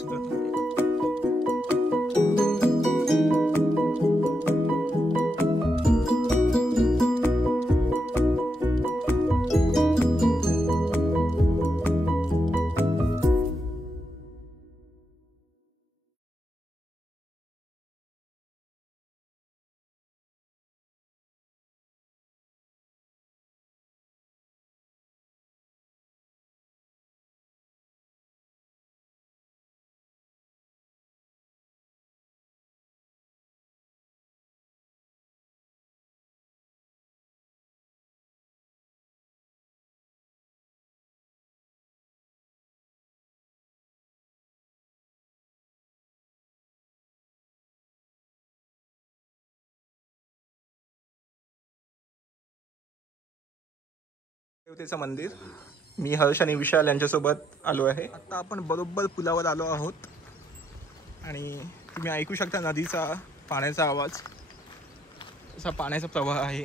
सुद्धा. देवतेचं मंदिर. मी हर्ष आणि विशाल यांच्यासोबत आलो आहे. आता आपण बरोबर पुलावर आलो आहोत आणि तुम्ही ऐकू शकता नदीचा पाण्याचा आवाज. असा पाण्याचा प्रवाह आहे.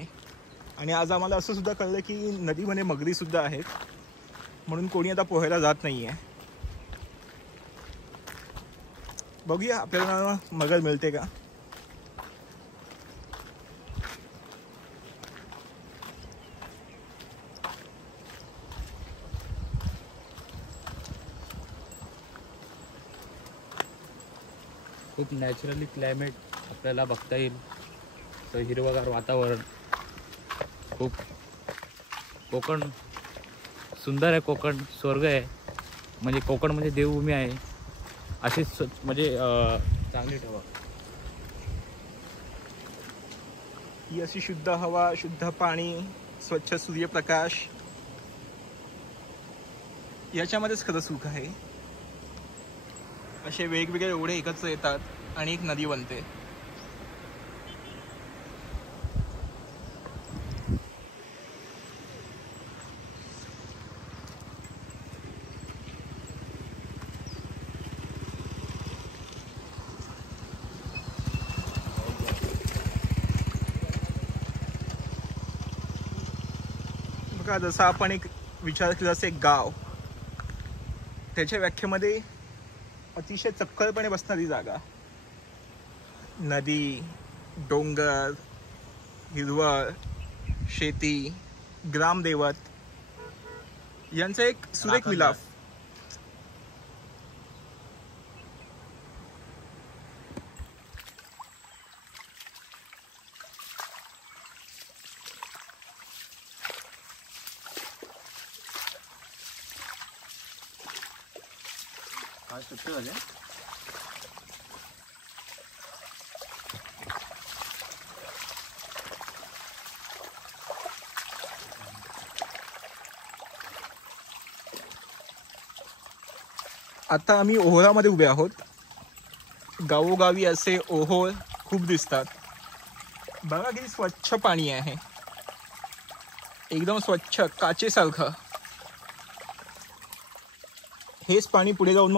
आणि आज आम्हाला असं सुद्धा कळलं की नदीमध्ये मगरी सुद्धा आहेत, म्हणून कोणी आता पोहायला जात नाही आहे. बघूया आपल्याला मगर मिळते का. खूप नॅचरली क्लायमेट आपल्याला बघता येईल. तर हिरवगार वातावरण, खूप कोकण सुंदर आहे. कोकण स्वर्ग आहे. म्हणजे कोकण म्हणजे देवभूमी आहे. अशीच म्हणजे चांगली ठेवा. ही अशी शुद्ध हवा, शुद्ध पाणी, स्वच्छ सूर्यप्रकाश, याच्यामध्येच खरं सुख आहे. असे वेगवेगळे ओढे एकत्र येतात आणि एक नदी बनते. बघा, जसं आपण एक विचार केला असं एक गाव, त्याच्या व्याख्येमध्ये अतिशय चपखलपणे बसणारी जागा, नदी, डोंगर, हिरवळ, शेती, ग्रामदैवत यांचा एक सुरेख मिलाफ. आता आम्ही ओहोळामध्ये उभे आहोत. गावोगावी असे ओहोळ खूप दिसतात. बघा किती स्वच्छ पाणी आहे, एकदम स्वच्छ काचेसारखं. हेच पाणी पुढे जाऊन